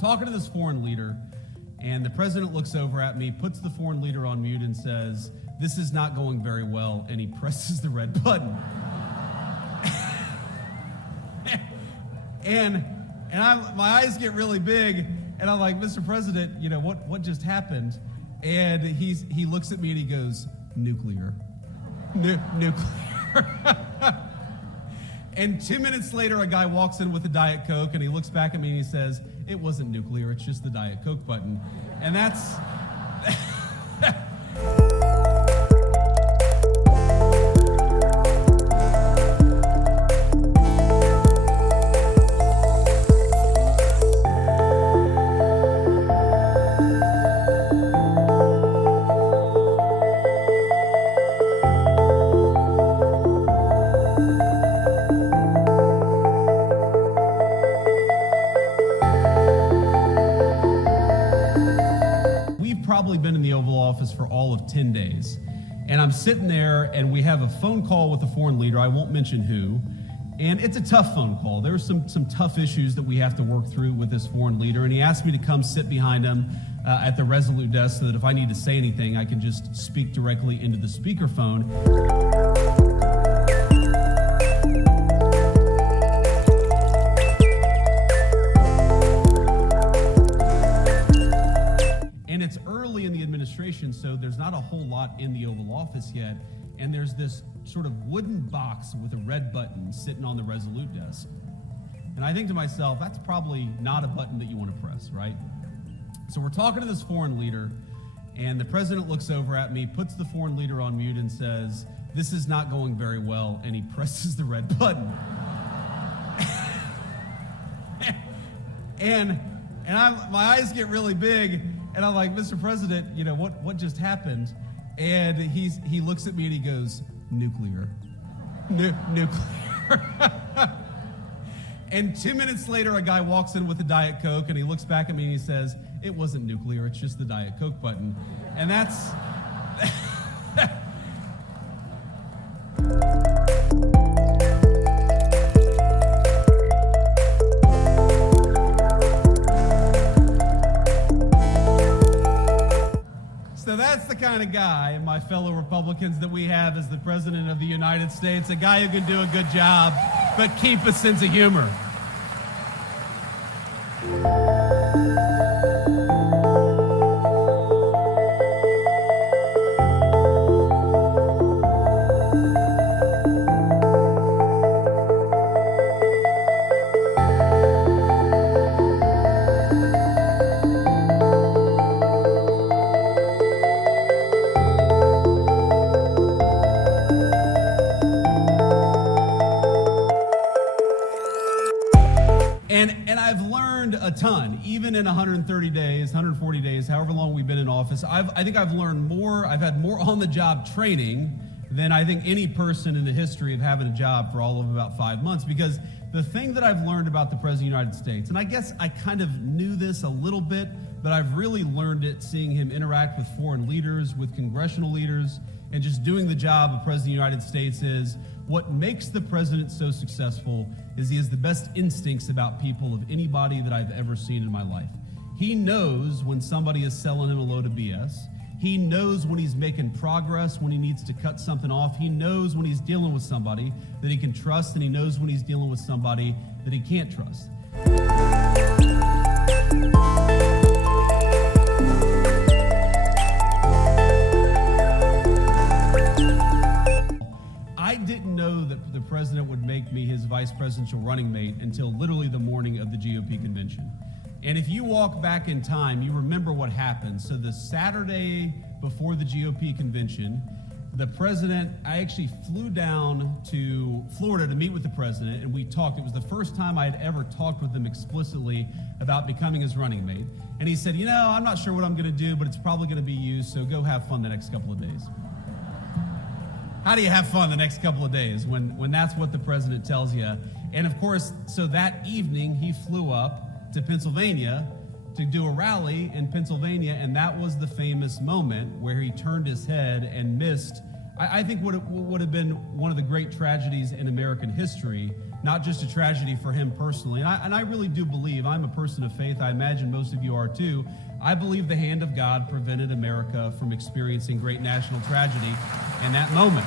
talking to this foreign leader, and the president looks over at me, puts the foreign leader on mute, and says, "This is not going very well," and he presses the red button. and my eyes get really big, and I'm like, "Mr. President, what just happened?" And he looks at me and he goes, "Nuclear." Nuclear. And 2 minutes later, a guy walks in with a Diet Coke, and he looks back at me and he says, "It wasn't nuclear, it's just the Diet Coke button." And that's... probably been in the Oval Office for all of 10 days. And I'm sitting there, and we have a phone call with a foreign leader. I won't mention who. And it's a tough phone call. There's some tough issues that we have to work through with this foreign leader. And he asked me to come sit behind him at the Resolute Desk so that if I need to say anything, I can just speak directly into the speakerphone. It's early in the administration, so there's not a whole lot in the Oval Office yet, and there's this sort of wooden box with a red button sitting on the Resolute Desk. And I think to myself, that's probably not a button that you want to press, right? So we're talking to this foreign leader, and the president looks over at me, puts the foreign leader on mute, and says, "This is not going very well," and he presses the red button. My eyes get really big, and I'm like, "Mr. President, what just happened?" And he looks at me and he goes, "Nuclear." Nuclear. And 2 minutes later, a guy walks in with a Diet Coke, and he looks back at me and he says, "It wasn't nuclear, it's just the Diet Coke button." And that's... So that's the kind of guy, my fellow Republicans, that we have as the President of the United States, a guy who can do a good job, but keep a sense of humor. And I've learned a ton, even in 130 days, 140 days, however long we've been in office. I think I've learned more, I've had more on-the-job training than I think any person in the history of having a job for all of about 5 months. Because the thing that I've learned about the President of the United States, and I guess I kind of knew this a little bit, but I've really learned it seeing him interact with foreign leaders, with congressional leaders, and just doing the job of President of the United States is what makes the president so successful is he has the best instincts about people of anybody that I've ever seen in my life. He knows when somebody is selling him a load of BS. He knows when he's making progress, when he needs to cut something off. He knows when he's dealing with somebody that he can trust, and he knows when he's dealing with somebody that he can't trust. I didn't know that the president would make me his vice presidential running mate until literally the morning of the GOP convention. And if you walk back in time, you remember what happened. So the Saturday before the GOP convention, the president, I actually flew down to Florida to meet with the president, and we talked. It was the first time I had ever talked with him explicitly about becoming his running mate. And he said, I'm not sure what I'm going to do, but it's probably going to be you, so go have fun the next couple of days. How do you have fun the next couple of days when that's what the president tells you? And of course, so that evening he flew up to Pennsylvania to do a rally in Pennsylvania, and that was the famous moment where he turned his head and missed I think what would have been one of the great tragedies in American history, not just a tragedy for him personally, and I really do believe, I'm a person of faith, I imagine most of you are too, I believe the hand of God prevented America from experiencing great national tragedy in that moment.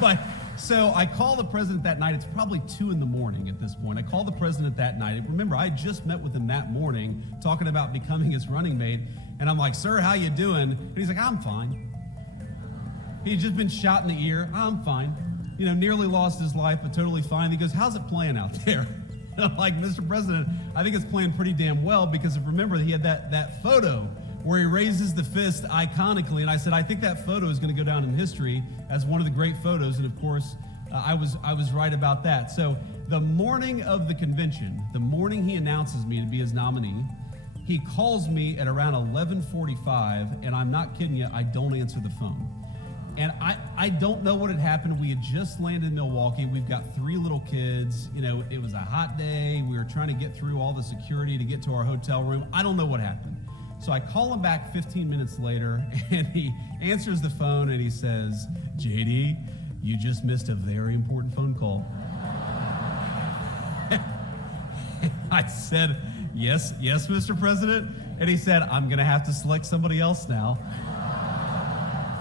But so I call the president that night. It's probably 2 a.m. at this point. I call the president that night. Remember, I just met with him that morning talking about becoming his running mate. And I'm like, sir, how you doing? And he's like, I'm fine. He'd just been shot in the ear. I'm fine. You know, nearly lost his life, but totally fine. He goes, how's it playing out there? And I'm like, Mr. President, I think it's playing pretty damn well, because if remember, he had that photo where he raises the fist iconically, and I said, I think that photo is going to go down in history as one of the great photos, and of course, I was right about that. So the morning of the convention, the morning he announces me to be his nominee, he calls me at around 11:45, and I'm not kidding you, I don't answer the phone. And I don't know what had happened. We had just landed in Milwaukee. We've got 3 little kids. You know, it was a hot day. We were trying to get through all the security to get to our hotel room. I don't know what happened. So I call him back 15 minutes later, and he answers the phone, and he says, JD, you just missed a very important phone call. I said, yes, Mr. President. And he said, I'm going to have to select somebody else now.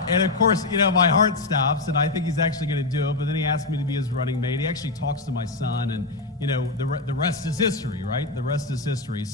And of course, you know, my heart stops, and I think he's actually going to do it. But then he asked me to be his running mate. He actually talks to my son, and, you know, the rest is history, right? The rest is history.